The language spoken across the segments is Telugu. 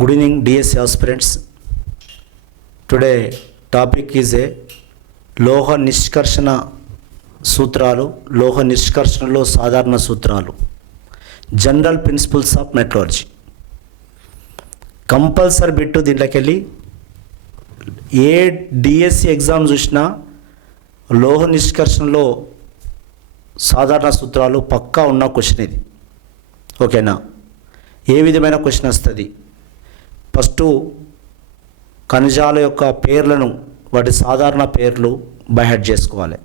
Good evening, DSC aspirants. Today topic is a లోహ నిష్కర్షణ సూత్రాలు, లోహ నిష్కర్షణలో సాధారణ సూత్రాలు, general principles of metallurgy. Compulsory bit దీంట్లోకి వెళ్ళి ఏ డిఎస్సి ఎగ్జామ్ చూసినా లోహ నిష్కర్షణలో సాధారణ సూత్రాలు పక్కా ఉన్న క్వశ్చన్ ఇది. ఓకేనా? ఏ విధమైన క్వశ్చన్ వస్తుంది? ఫస్ట్ ఖనిజాల యొక్క పేర్లను, వాటి సాధారణ పేర్లు బైహెడ్ చేసుకోవాలి.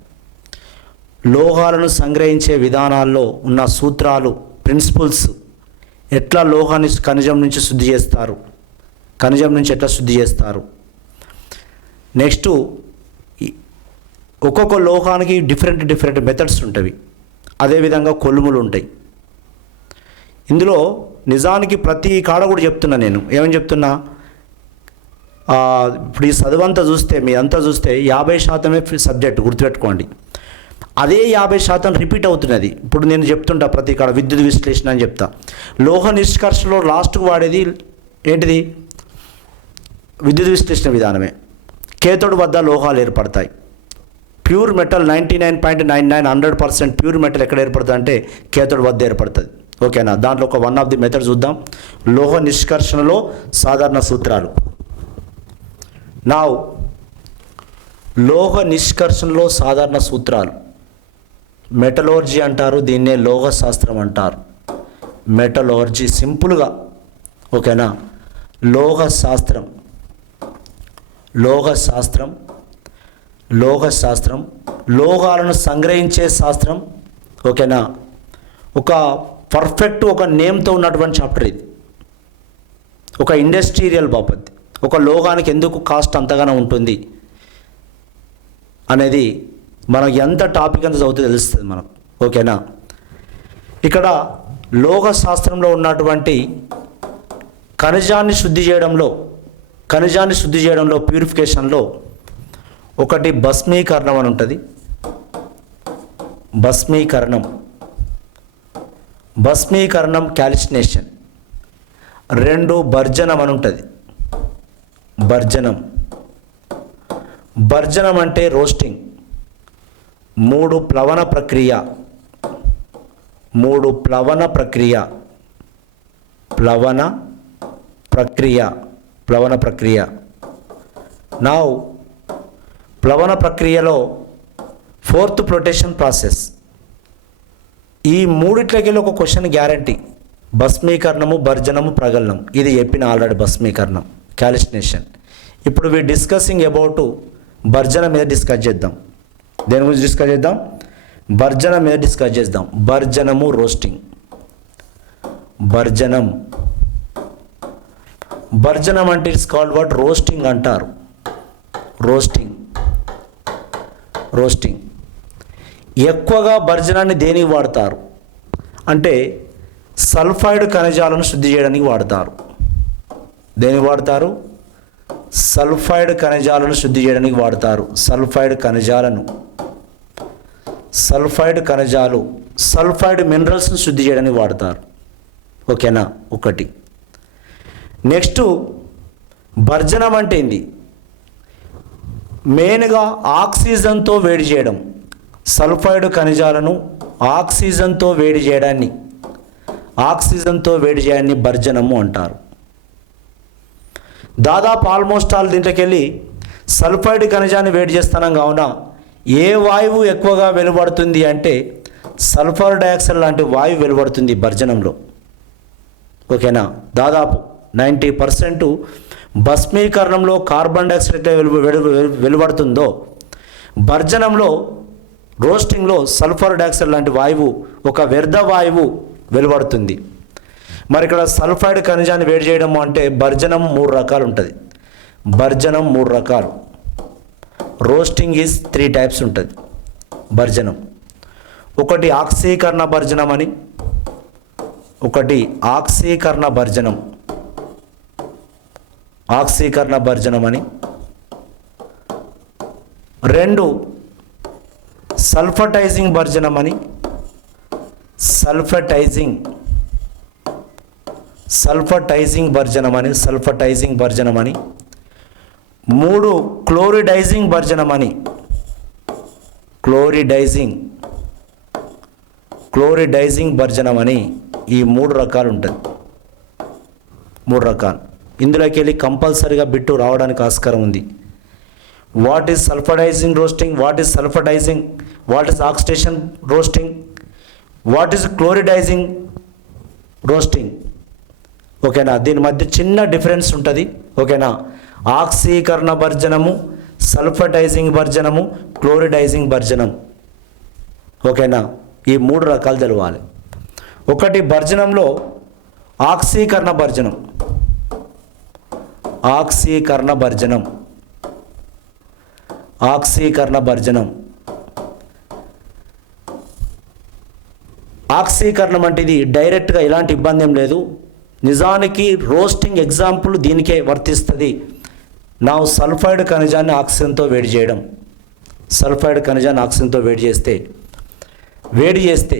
లోహాలను సంగ్రహించే విధానాల్లో ఉన్న సూత్రాలు, ప్రిన్సిపల్స్, ఎట్లా లోహాన్ని ఖనిజం నుంచి శుద్ధి చేస్తారు, ఖనిజం నుంచి ఎట్లా శుద్ధి చేస్తారు. నెక్స్ట్ ఒక్కొక్క లోహానికి డిఫరెంట్ మెథడ్స్ ఉంటాయి. అదేవిధంగా కొలుములు ఉంటాయి. ఇందులో నిజానికి ప్రతి కాడ కూడా చెప్తున్నా. నేను ఏమని చెప్తున్నా, ఇప్పుడు ఈ చదువంతా చూస్తే, మీ అంతా చూస్తే 50% సబ్జెక్ట్ గుర్తుపెట్టుకోండి. అదే 50% రిపీట్ అవుతున్నది. ఇప్పుడు నేను చెప్తుంటా ప్రతి కాడ విద్యుత్ విశ్లేషణ అని చెప్తా. లోహ నిష్కర్షలో లాస్ట్కు వాడేది ఏంటిది? విద్యుత్ విశ్లేషణ విధానమే. కేతోడు వద్ద లోహాలు ఏర్పడతాయి. ప్యూర్ మెటల్ 99.99 100% ప్యూర్ మెటల్ ఎక్కడ ఏర్పడుతుంది అంటే కేతోడు వద్ద ఏర్పడుతుంది. ఓకేనా? దాంట్లో ఒక వన్ ఆఫ్ ది మెథడ్ చూద్దాం. లోహ నిష్కర్షణలో సాధారణ సూత్రాలు. నా లోహ నిష్కర్షణలో సాధారణ సూత్రాలు మెటలర్జీ అంటారు, దీన్నే లోహ శాస్త్రం అంటారు. మెటలర్జీ సింపుల్గా. ఓకేనా? లోహ శాస్త్రం, లోహ శాస్త్రం, లోహ శాస్త్రం, లోహాలను సంగ్రహించే శాస్త్రం. ఓకేనా? ఒక పర్ఫెక్ట్ ఒక నేమ్తో ఉన్నటువంటి చాప్టర్ ఇది. ఒక ఇండస్ట్రియల్ బాపతి, ఒక లోహానికి ఎందుకు కాస్ట్ అంతగానో ఉంటుంది అనేది మనం ఎంత టాపిక్ అంత చదివితే తెలుస్తుంది మనకు. ఓకేనా? ఇక్కడ లోహ శాస్త్రంలో ఉన్నటువంటి ఖనిజాన్ని శుద్ధి చేయడంలో ప్యూరిఫికేషన్లో ఒకటి భస్మీకరణం అని ఉంటుంది. భస్మీకరణం క్యాలిసినేషన్. 2 భర్జనం అని ఉంటుంది. భర్జనం అంటే రోస్టింగ్. 3 ప్లవన ప్రక్రియ. నా ప్లవన ప్రక్రియలో 4th ఫ్లోటేషన్ ప్రాసెస్. ఈ మూడిట్లకి ఒక క్వశ్చన్ గ్యారంటీ. భస్మీకరణము, భర్జనము, ప్రగలనం. ఇది చెప్పిన ఆల్రెడీ. భస్మీకరణం క్యాలిసినేషన్. ఇప్పుడు వి డిస్కసింగ్ అబౌట్ భర్జనం మీద డిస్కస్ చేద్దాం. దేని గురించి డిస్కస్ చేద్దాం? భర్జనం మీద డిస్కస్ చేద్దాం. భర్జనము, రోస్టింగ్. భర్జనం అంటే ఇట్స్ కాల్డ్ వాట్? రోస్టింగ్ అంటారు. రోస్టింగ్. ఎక్కువగా భర్జనాన్ని దేనికి వాడతారు అంటే సల్ఫైడ్ ఖనిజాలను శుద్ధి చేయడానికి వాడతారు. దేనికి వాడతారు? సల్ఫైడ్ ఖనిజాలను శుద్ధి చేయడానికి వాడతారు. సల్ఫైడ్ ఖనిజాలు, సల్ఫైడ్ మినరల్స్ను శుద్ధి చేయడానికి వాడతారు. ఓకేనా? ఒకటి. నెక్స్ట్ భర్జనం అంటే ఏంది? మెయిన్గా ఆక్సిజన్తో వేడి చేయడం. సల్ఫైడ్ ఖనిజాలను ఆక్సిజన్తో వేడి చేయడాన్ని భర్జనము అంటారు. దాదాపు ఆల్మోస్ట్ ఆల్ దీంట్లోకి వెళ్ళి సల్ఫైడ్ ఖనిజాన్ని వేడి చేస్తున్నాం కావున ఏ వాయువు ఎక్కువగా వెలువడుతుంది అంటే సల్ఫర్ డయాక్సైడ్ లాంటి వాయువు వెలువడుతుంది భర్జనంలో. ఓకేనా? దాదాపు 90% భస్మీకరణంలో కార్బన్ డయాక్సైడ్ వెలువడుతుందో, భర్జనంలో, రోస్టింగ్లో సల్ఫర్ డయాక్సైడ్ లాంటి వాయువు, ఒక వ్యర్థ వాయువు వెలువడుతుంది. మరి ఇక్కడ సల్ఫైడ్ ఖనిజాన్ని వేడి చేయడం అంటే భర్జనం 3 రకాలు ఉంటుంది. రోస్టింగ్ ఈజ్ 3 టైప్స్ ఉంటుంది భర్జనం. ఒకటి ఆక్సీకరణ భర్జనం అని, ఆక్సీకరణ భర్జనం అని. 2 సల్ఫటైజింగ్ భర్జనం అని. సల్ఫటైజింగ్ భర్జనం అని 3 క్లోరిడైజింగ్ భర్జనం అని ఈ 3 రకాలు ఉంటుంది. 3 రకాలు ఇందులోకి వెళ్ళి కంపల్సరీగా బిట్టు రావడానికి ఆస్కారం ఉంది. What is sulphatising roasting, what is oxidation roasting, what is chloridising roasting. ఓకేనా, దీని మధ్య చిన్న డిఫరెన్స్ ఉంటుంది. ఓకేనా, ఆక్సీకరణ భర్జనము, సల్ఫటైజింగ్ భర్జనము, క్లోరిడైజింగ్ భర్జనం. ఓకేనా, ఈ 3 రకాలు తెలవాలి. ఒకటి భర్జనంలో ఆక్సీకరణ భర్జనం. ఆక్సీకరణం అంటే ఇది డైరెక్ట్గా ఎలాంటి ఇబ్బంది ఏం లేదు. నిజానికి రోస్టింగ్ ఎగ్జాంపుల్ దీనికే వర్తిస్తుంది. సల్ఫైడ్ ఖనిజాన్ని ఆక్సిజన్తో వేడి చేయడం. వేడి చేస్తే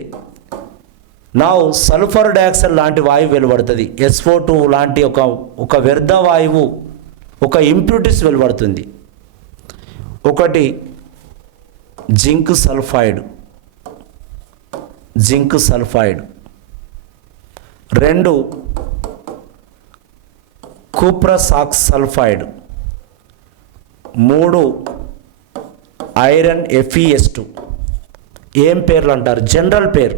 సల్ఫర్ డయాక్సైడ్ లాంటి వాయువు వెలువడుతుంది. SO2 లాంటి ఒక వ్యర్థ వాయువు, ఒక ఇంప్యూరిటీస్ వెలువడుతుంది. ఒకటి zinc sulphide, 2 cuprous sulphide, 3 iron FeS2. ఏం పేర్లు అంటారు? జనరల్ పేరు.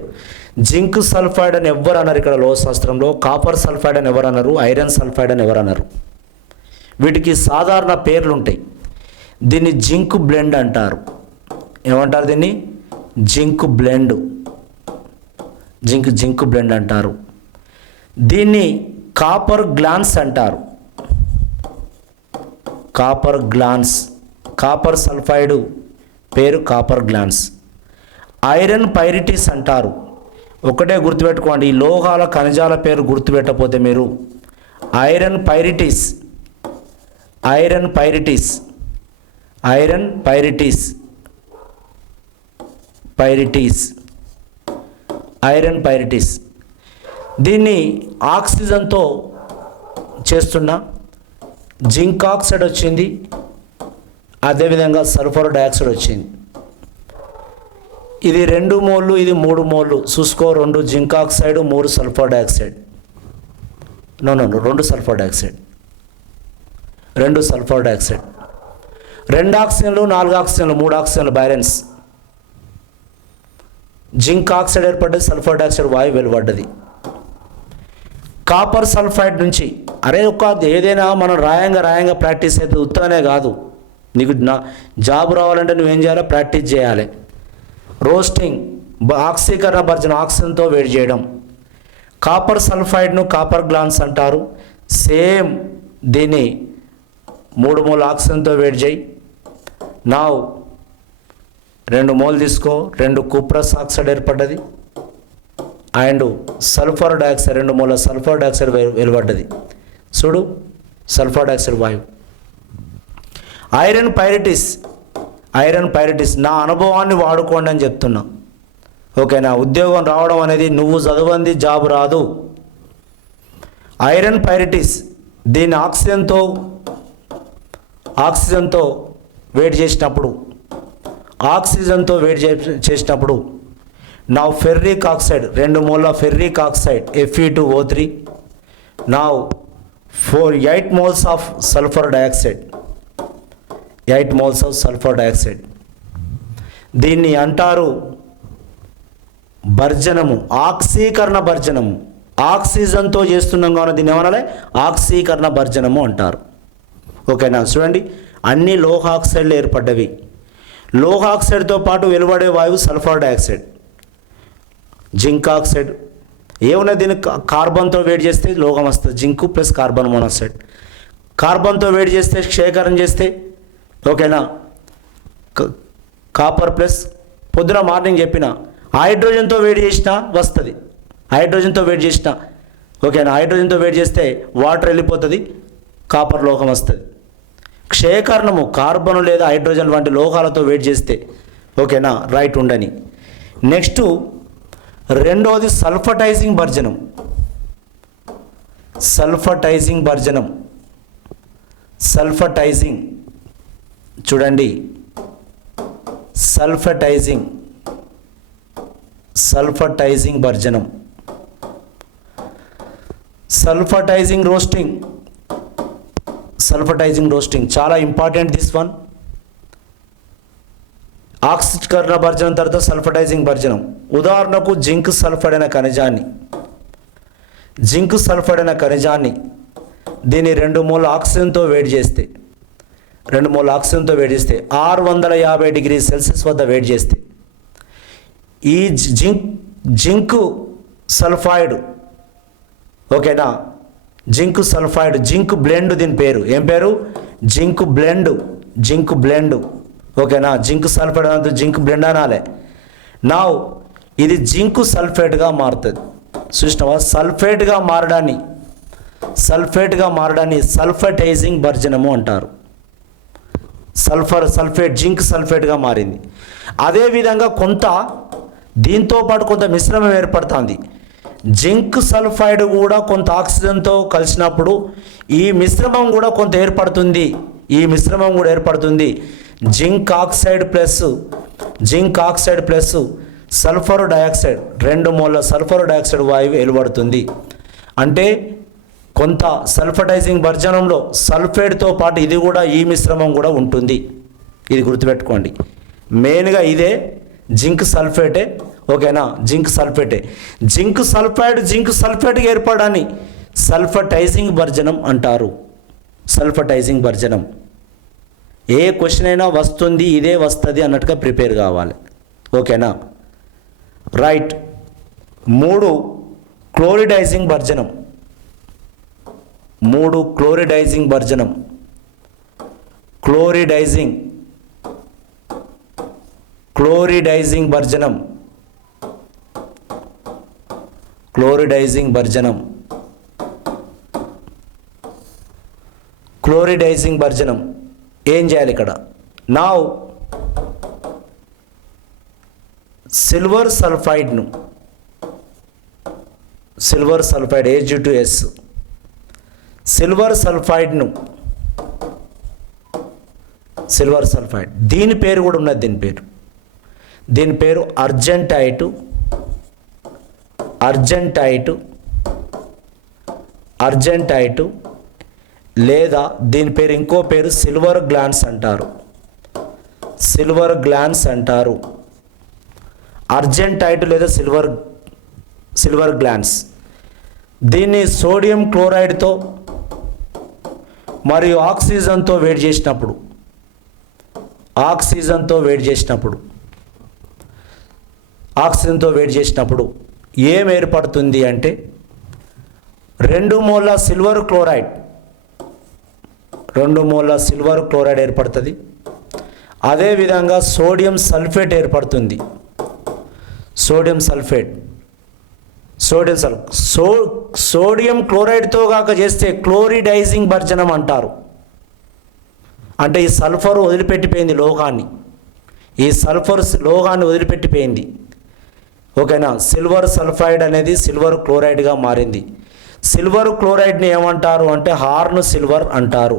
జింక్ సల్ఫైడ్ అని ఎవరు అన్నారు ఇక్కడ లోహశాస్త్రంలో, కాపర్ సల్ఫైడ్ అని ఎవరు అన్నారు, ఐరన్ సల్ఫైడ్ అని ఎవరు అన్నారు. వీటికి సాధారణ పేర్లు ఉంటాయి. దీన్ని జింక్ బ్లెండ్ అంటారు. ఏమంటారు దీన్ని? జింక్ బ్లెండ్ అంటారు. దీన్ని కాపర్ గ్లాన్స్ అంటారు. కాపర్ సల్ఫైడ్ పేరు కాపర్ గ్లాన్స్. ఐరన్ పైరిటీస్ అంటారు. ఒకటే గుర్తుపెట్టుకోండి, ఈ లోహాల ఖనిజాల పేరు గుర్తుపెట్టకపోతే మీరు ఐరన్ పైరిటీస్ దీన్ని ఆక్సిజన్తో చేస్తున్న జింక్ ఆక్సైడ్ వచ్చింది, అదేవిధంగా సల్ఫర్ డయాక్సైడ్ వచ్చింది. ఇది 2 మోళ్ళు, ఇది 3 మోళ్ళు. చూసుకో, 2 zinc oxide, 3 sulphur dioxide. 2 sulphur dioxide, 2 ఆక్సిజన్లు, 4 ఆక్సిజన్లు, 3 ఆక్సిజన్లు బ్యాలెన్స్. జింక్ ఆక్సైడ్ ఏర్పడ్డది, సల్ఫర్ డయాక్సైడ్ వాయువు వెలువడ్డది. కాపర్ సల్ఫైడ్ నుంచి ఏదైనా మనం రాయంగా ప్రాక్టీస్ అయితే ఉత్తగానే కాదు. నీకు జాబ్ రావాలంటే నువ్వేం చేయాలి? ప్రాక్టీస్ చేయాలి. రోస్టింగ్, ఆక్సీకరణ భర్జనం, ఆక్సిజన్తో వేడి చేయడం. కాపర్ సల్ఫైడ్ను కాపర్ గ్లాన్స్ అంటారు. సేమ్ దీన్ని 3 మోల్ ఆక్సిజన్తో వేడి చేయి. 2 మోల్ తీసుకో, 2 కుప్రస్ ఆక్సైడ్ ఏర్పడ్డది అండ్ సల్ఫర్ డయాక్సైడ్, 2 మోల సల్ఫర్ డయాక్సైడ్ వెలువడ్డది. చూడు, సల్ఫర్ డయాక్సైడ్ వాయువు. ఐరన్ పైరిటీస్ నా అనుభవాన్ని వాడుకోండి అని చెప్తున్నా. ఓకేనా, ఉద్యోగం రావడం అనేది నువ్వు చదవంది జాబ్ రాదు. ఐరన్ పైరిటీస్ దీన్ని ఆక్సిజన్తో వేడి చేసినప్పుడు ఫెర్రిక్ ఆక్సైడ్, 2 మోల ferric oxide Fe2O3, 8 moles of sulphur dioxide, 8 moles of sulphur dioxide. దీన్ని అంటారు భర్జనము, ఆక్సీకరణ భర్జనము. ఆక్సిజన్తో చేస్తున్నాం కావున దీన్ని ఏమనాలి? ఆక్సీకరణ భర్జనము అంటారు. ఓకేనా, చూడండి, అన్ని లోహ ఆక్సైడ్లు ఏర్పడ్డవి. లోహ ఆక్సైడ్తో పాటు వెలువడే వాయువు సల్ఫర్ డయాక్సైడ్, జింక్ ఆక్సైడ్. ఏమున్నా దీన్ని కార్బన్తో వేడి చేస్తే లోహం వస్తుంది, జింకు ప్లస్ కార్బన్ మోనాక్సైడ్. కార్బన్తో వేడి చేస్తే క్షేకరణ చేస్తే, ఓకేనా, కాపర్ ప్లస్. పొద్దున మార్నింగ్ చెప్పిన హైడ్రోజన్తో వేడి చేసినా వస్తుంది. ఓకేనా, హైడ్రోజన్తో వేడి చేస్తే వాటర్ వెళ్ళిపోతుంది, కాపర్ లోహం వస్తుంది. క్షేకరణము కార్బన్ లేదా హైడ్రోజన్ వంటి లోహాలతో వేడి చేస్తే, ఓకేనా, రైట్ ఉండని. నెక్స్ట్ 2వది సల్ఫటైజింగ్ భర్జనం. సల్ఫటైజింగ్ భర్జనం. సల్ఫటైజింగ్ చూడండి, సల్ఫటైజింగ్ భర్జనం. సల్ఫటైజింగ్ రోస్టింగ్ చాలా ఇంపార్టెంట్ దిస్ వన్. ఆక్సీకరణ భర్జనం తర్వాత సల్ఫటైజింగ్ భర్జనం. ఉదాహరణకు జింక్ సల్ఫైడ్ అనే ఖనిజాన్ని దీన్ని 2 మోల్ ఆక్సిజన్తో వేడి చేస్తే 650 డిగ్రీ సెల్సియస్ వద్ద వేడి చేస్తే ఈ జింక్ సల్ఫైడ్, ఓకేనా, జింక్ బ్లెండ్, దీని పేరు ఏం పేరు? జింక్ బ్లెండ్, ఓకేనా. జింక్ సల్ఫైడ్ అంటే జింక్ బ్లెండ్ అనాలే. నా ఇది జింక్ సల్ఫేట్గా మారుతుంది. చూసినావా? సల్ఫేట్గా మారడాన్ని సల్ఫటైజింగ్ భర్జనము అంటారు. జింక్ సల్ఫేట్గా మారింది. అదేవిధంగా దీంతో పాటు కొంత మిశ్రమం ఏర్పడుతుంది. జింక్ సల్ఫైడ్ కూడా కొంత ఆక్సిజన్తో కలిసినప్పుడు ఈ మిశ్రమం కూడా కొంత ఏర్పడుతుంది. Zinc oxide plus sulphur dioxide, 2 మోల్ల సల్ఫర్ డయాక్సైడ్ వాయువు వెలువడుతుంది. అంటే కొంత సల్ఫటైజింగ్ భర్జనంలో సల్ఫేట్తో పాటు ఇది కూడా ఈ మిశ్రమం కూడా ఉంటుంది. ఇది గుర్తుపెట్టుకోండి. మెయిన్గా ఇదే జింక్ సల్ఫేటే, ఓకేనా. జింక్ సల్ఫేట్గా ఏర్పడాన్ని సల్ఫటైజింగ్ భర్జనం అంటారు. ఏ క్వశ్చన్ అయినా వస్తుంది, ఇదే వస్తుంది అన్నట్టుగా ప్రిపేర్ కావాలి, ఓకేనా. రైట్. 3 క్లోరిడైజింగ్ భర్జనం. క్లోరిడైజింగ్ భర్జనం ఏం చేయాలి ఇక్కడ? నా silver sulphide Ag2S silver sulphide దీని పేరు కూడా ఉన్నది. దీని పేరు అర్జెంటైటు లేదా దీని పేరు ఇంకో పేరు సిల్వర్ గ్లాన్స్ అంటారు. అర్జెంటైట్ లేదా సిల్వర్ గ్లాన్స్. దీన్ని సోడియం క్లోరైడ్తో మరియు ఆక్సిజన్తో వేడి చేసినప్పుడు ఏం ఏర్పడుతుంది అంటే 2 మోల్ల సిల్వర్ క్లోరైడ్ ఏర్పడుతుంది. అదేవిధంగా సోడియం సల్ఫేట్ ఏర్పడుతుంది. సోడియం క్లోరైడ్తో కాక చేస్తే క్లోరిడైజింగ్ భర్జనం అంటారు. అంటే ఈ సల్ఫర్ వదిలిపెట్టిపోయింది లోహాన్ని వదిలిపెట్టిపోయింది, ఓకేనా. సిల్వర్ సల్ఫైడ్ అనేది సిల్వర్ క్లోరైడ్గా మారింది. సిల్వర్ క్లోరైడ్ని ఏమంటారు అంటే హార్న్ సిల్వర్ అంటారు.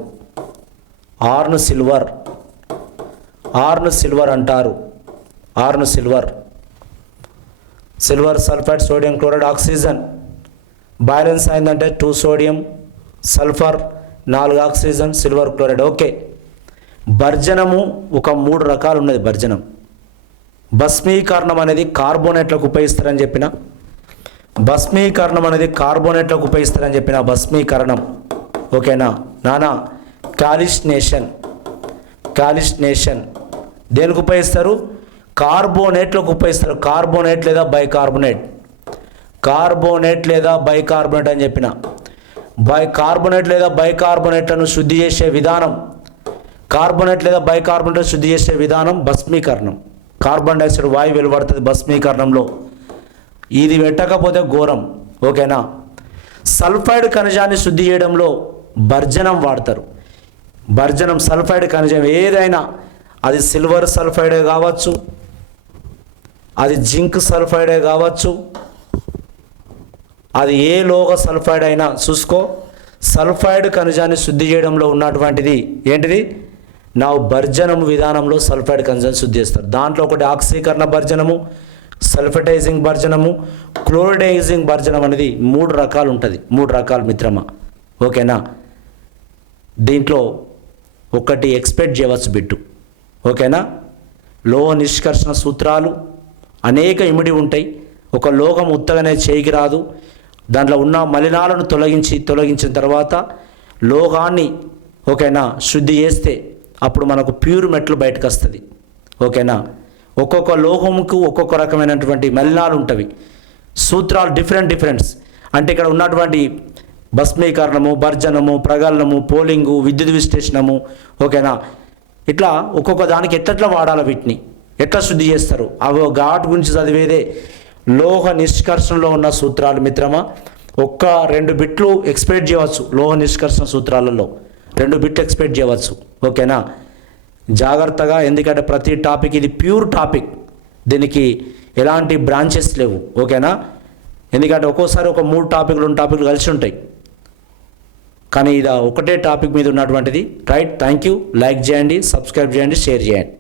Silver sulphide, sodium chloride, oxygen balance అయిందంటే 2 sodium sulphur 4 oxygen silver chloride. Okay. భర్జనము ఒక 3 రకాలు ఉన్నది. భస్మీకరణం అనేది కార్బోనేట్లకు ఉపయోగిస్తారని చెప్పిన భస్మీకరణం, ఓకేనా. కాలిస్నేషన్ దేనికి ఉపయోగిస్తారు? కార్బోనేట్లకు ఉపయోగిస్తారు. కార్బోనేట్ లేదా బైకార్బోనేట్ అని చెప్పిన. కార్బోనేట్ లేదా బైకార్బోనేట్లను శుద్ధి చేసే విధానం భస్మీకరణం. కార్బన్ డైఆక్సైడ్ వాయువు వెలువడుతుంది భస్మీకరణంలో. ఇది పెట్టకపోతే ఘోరం, ఓకేనా. సల్ఫైడ్ ఖనిజాన్ని శుద్ధి చేయడంలో భర్జనం వాడతారు. సల్ఫైడ్ ఖనిజం ఏదైనా, అది సిల్వర్ సల్ఫైడే కావచ్చు, అది జింక్ సల్ఫైడే కావచ్చు, అది ఏ లోహ సల్ఫైడ్ అయినా చూసుకో, సల్ఫైడ్ ఖనిజాన్ని శుద్ధి చేయడంలో ఉన్నటువంటిది ఏంటిది, నా భర్జనము విధానంలో సల్ఫైడ్ ఖనిజాన్ని శుద్ధి చేస్తారు. దాంట్లో ఒకటి ఆక్సీకరణ భర్జనము, సల్ఫటైజింగ్ భర్జనము, క్లోరిడైజింగ్ భర్జనం అనేది 3 రకాలు ఉంటుంది. 3 రకాలు మిత్రమా, ఓకేనా. దీంట్లో ఒకటి ఎక్స్పెక్ట్ చేయవచ్చు బిట్టు, ఓకేనా. లోహ నిష్కర్షణ సూత్రాలు అనేక ఇమిడి ఉంటాయి. ఒక లోహం ఉత్తగానే చేయికి రాదు. దాంట్లో ఉన్న మలినాలను తొలగించిన తర్వాత లోహాన్ని ఓకేనా శుద్ధి చేస్తే అప్పుడు మనకు ప్యూర్ మెటల్ బయటకు వస్తుంది, ఓకేనా. ఒక్కొక్క లోహంకు ఒక్కొక్క రకమైనటువంటి మలినాలు ఉంటవి. సూత్రాలు డిఫరెంట్స్ అంటే ఇక్కడ ఉన్నటువంటి భస్మీకరణము, భర్జనము, ప్రగలనము, పోలింగు, విద్యుత్ విశ్లేషణము, ఓకేనా. ఇట్లా ఒక్కొక్క దానికి ఎట్లా వాడాలి, వీటిని ఎట్లా శుద్ధి చేస్తారు, అవి ఘాట్ గురించి చదివేదే లోహ నిష్కర్షణలో ఉన్న సూత్రాలు మిత్రమా. 1-2 బిట్లు ఎక్స్పెక్ట్ చేయవచ్చు. లోహ నిష్కర్షణ సూత్రాలలో 2 బిట్లు ఎక్స్పెక్ట్ చేయవచ్చు, ఓకేనా. జాగ్రత్తగా, ఎందుకంటే ప్రతి టాపిక్ ఇది ప్యూర్ టాపిక్, దీనికి ఎలాంటి బ్రాంచెస్ లేవు, ఓకేనా. ఎందుకంటే ఒక్కోసారి ఒక 3 టాపిక్లు 2 టాపిక్లు కలిసి ఉంటాయి, కానీ ఇది ఒకటే టాపిక్ మీద ఉన్నటువంటిది. Right, thank you. లైక్ చేయండి, సబ్స్క్రైబ్ చేయండి, షేర్ చేయండి.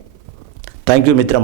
థ్యాంక్ యూ మిత్రమా.